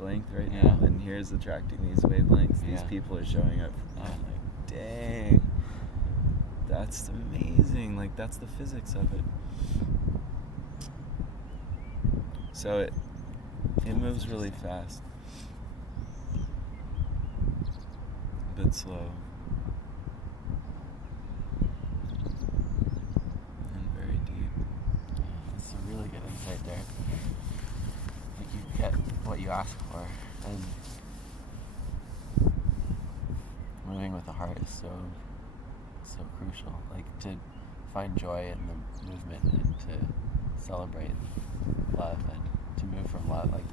wavelength right now, and here's attracting these wavelengths. These people are showing up. I'm like, dang, that's amazing. Like, that's the physics of it. So it moves really fast, a bit slow, and very deep. That's a really good insight there. I think you get what you ask for, and moving with the heart is so crucial. Like, to find joy in the movement and to celebrate love and to move from love. Like,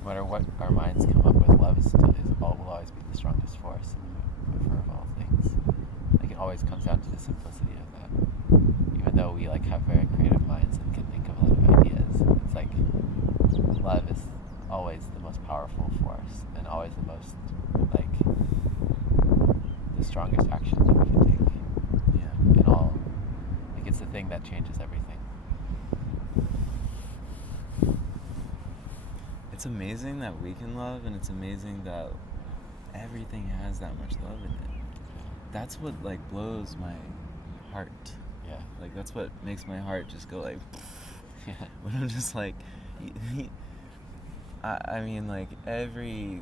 no matter what our minds come up with, love will always be the strongest force in the mover of all things. Like, it always comes down to the simplicity of that. Even though we like have very creative minds and can think of a lot of ideas, it's like love is always the most powerful force and always the most the strongest action that we can take. Yeah. In all, like, it's the thing that changes everything. It's amazing that we can love, and it's amazing that everything has that much love in it. That's what like blows my heart. Yeah. Like, that's what makes my heart just go like when I'm just like I mean, like, every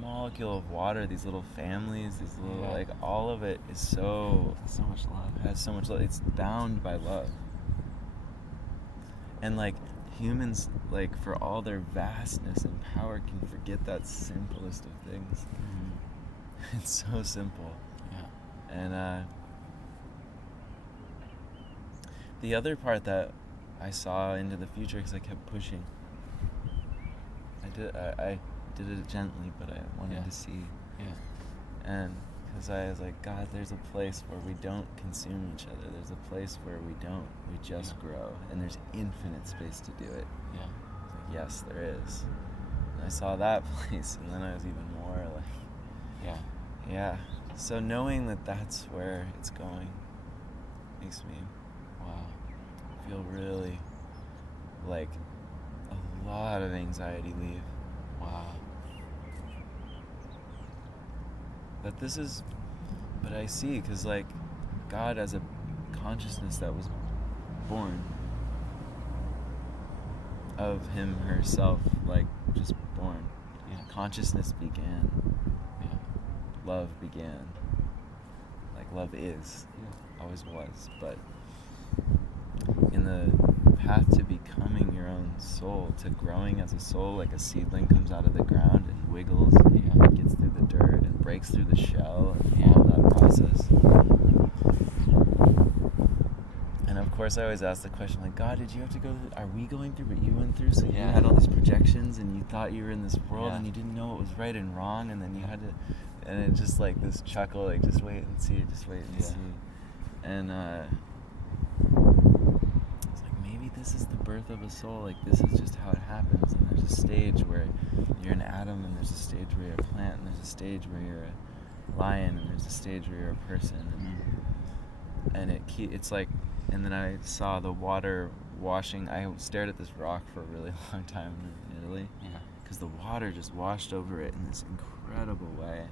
molecule of water, these little families, these little like, all of it is so much love. Has so much love. It's bound by love. And like, humans, like, for all their vastness and power, can forget that simplest of things. Mm-hmm. It's so simple. Yeah. And the other part that I saw into the future, because I kept pushing, I did it gently, but I wanted to see. Yeah. And because I was like, God, there's a place where we don't consume each other. There's a place where we just grow. And there's infinite space to do it. Yeah. Like, yes, there is. And I saw that place, and then I was even more like... Yeah. So knowing that that's where it's going makes me feel really like a lot of anxiety leave. Wow. But I see, because like, God as a consciousness that was born of him, herself, like, just born. Yeah. Consciousness began. Yeah. Love began. Like, love is. Yeah. Always was. But in the path to becoming your own soul, to growing as a soul, like a seedling comes out of the ground and wiggles, and gets through the dirt and breaks through the shell, and all that process. And of course I always ask the question, like, God, did you have to go through, are we going through what you went through? So you had all these projections, and you thought you were in this world, and you didn't know what was right and wrong, and then you had to, and it's just like this chuckle, like, just wait and see. And it's like, maybe this is the birth of a soul. Like, this is just how it happens. And there's a stage where you're an atom, and there's a stage where you're a plant, and there's a stage where you're a lion, and there's a stage where you're a person. And it's like, and then I saw the water washing. I stared at this rock for a really long time in Italy, because the water just washed over it in this incredible way.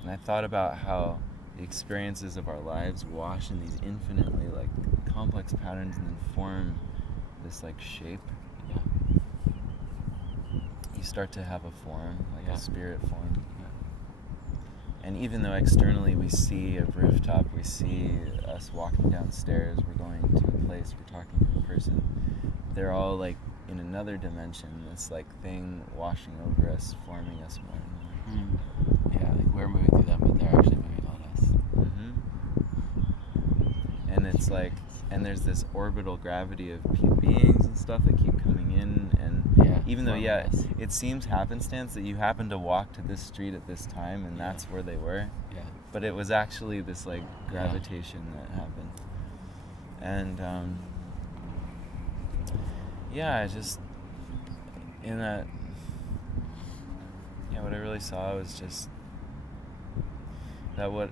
And I thought about how the experiences of our lives wash in these infinitely like complex patterns and then form this like shape. You start to have a form, like a spirit form. And even though externally we see a rooftop, we see us walking downstairs, we're going to a place, we're talking to a person, they're all like in another dimension, this like thing washing over us, forming us more and more. Yeah, like we're moving through them, but they're actually moving on us. And it's like, and there's this orbital gravity of beings and stuff that keep coming in, and even though it seems happenstance that you happen to walk to this street at this time and that's where they were, but it was actually this like gravitation that happened. And I just, in that, what I really saw was just that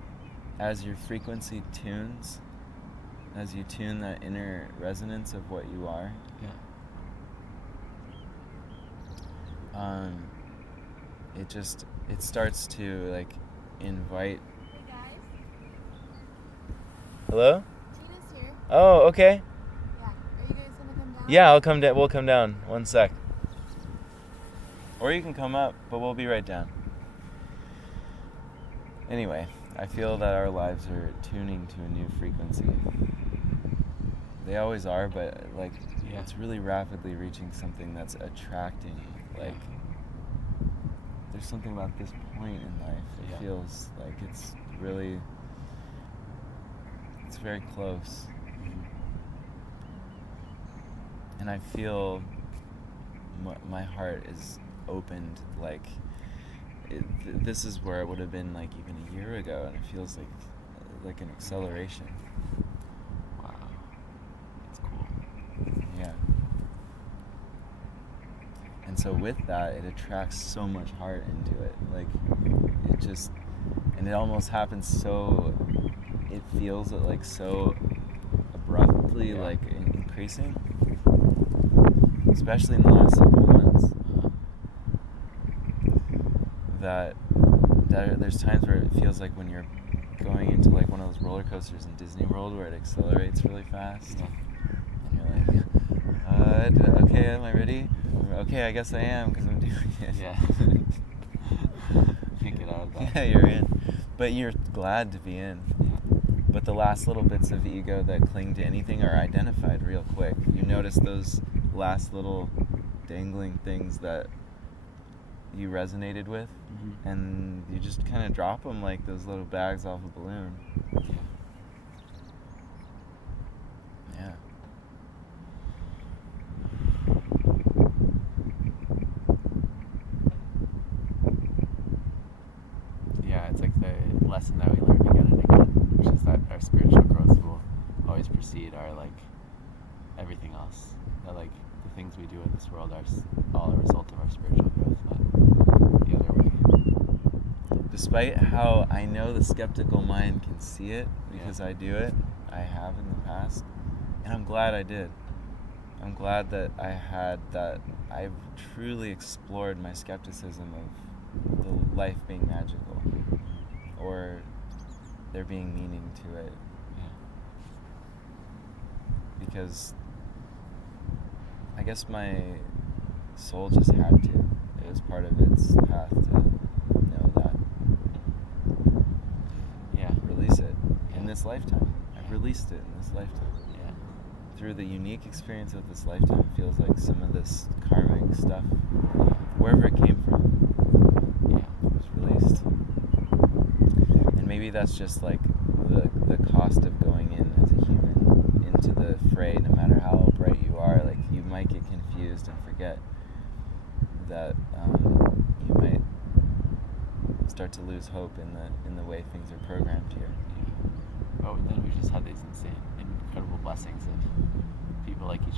as your frequency tunes, as you tune that inner resonance of what you are, it starts to like invite. Hey guys, Hello? Tina's here. Oh, okay. Yeah. Are you guys gonna come down? Yeah, I'll come down. We'll come down. 1 sec. Or you can come up, but we'll be right down. Anyway, I feel that our lives are tuning to a new frequency. They always are, but like Yeah. it's really rapidly reaching something that's attracting. Like there's something about this point in life. It Yeah. feels like it's very close. Mhm. And I feel my heart is opened. Like this is where it would have been like even a year ago, and it feels like an acceleration. Wow. That's cool. Yeah. And so with that, it attracts so much heart into it. Like it just, and it almost happens so. It feels it like so abruptly, Yeah. like increasing, especially in the last several months. That there's times where it feels like when you're going into like one of those roller coasters in Disney World where it accelerates really fast, Yeah. and you're like, okay, am I ready? Okay, I guess I am because I'm doing it. Yeah. Can't get out of that. Yeah, you're in, but you're glad to be in. But the last little bits of ego that cling to anything are identified real quick. You notice those last little dangling things that you resonated with, Mhm. and you just kind of drop them like those little bags off a balloon. Yeah. Yeah. Yeah, it's like the lesson that we learn again and again, which is that our spiritual growth will always precede our like everything else. That like the things we do in this world are all a result of our spiritual growth, not the other way. Despite how I know the skeptical mind can see it, Yeah. because I do it, I have in the past, and I'm glad I did. I'm glad that I've truly explored my skepticism of the life being magical, or there being meaning to it, Yeah. because I guess my soul just had to. It was part of its path to know that. Yeah. Release it in Yeah. this lifetime. I've Yeah. released it in this lifetime. Yeah. Through the unique experience of this lifetime, it feels like some of this karmic stuff, wherever it came from, Yeah. was released. And maybe that's just like the cost of going in as a human into the fray. No matter how bright you are, like you might get confused and forget that you might start to lose hope in the way things are programmed here. Yeah. Oh, then we just had these incredible blessings of people like each other.